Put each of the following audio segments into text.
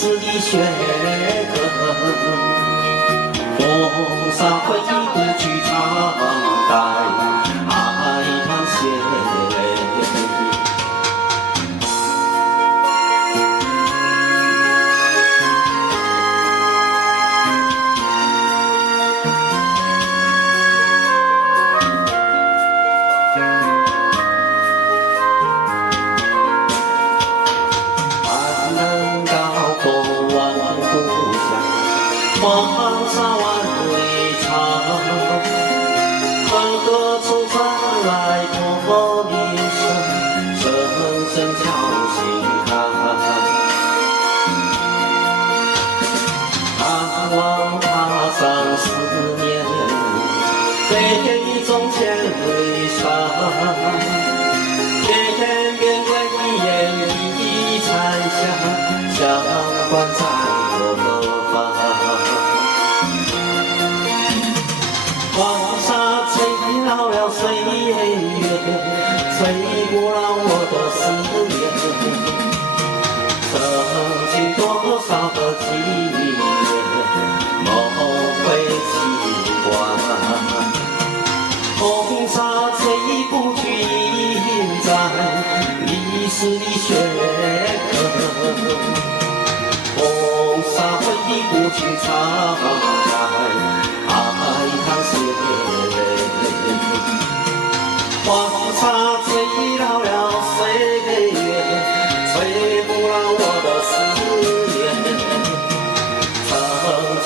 史的血痕，风沙回忆不去长待爱堂血。黄沙万里长，恨何处传来多鸣声，声声敲心坎。盼望踏上思念，杯中千里山，天边归雁一残香，相关在何方？黄沙吹绕了岁月，吹过了我的思念。曾经多少个纪念，梦回期盼。风沙吹不去印在历史的血痕，风沙回忆不去长待。黄沙吹绕了岁月，吹不了我的思念。曾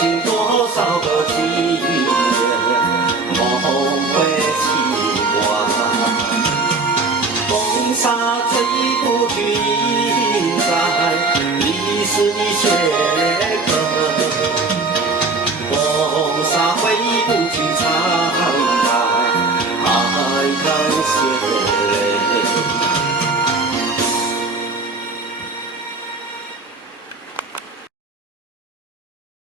经多少个纪念，梦回期盼。风沙吹不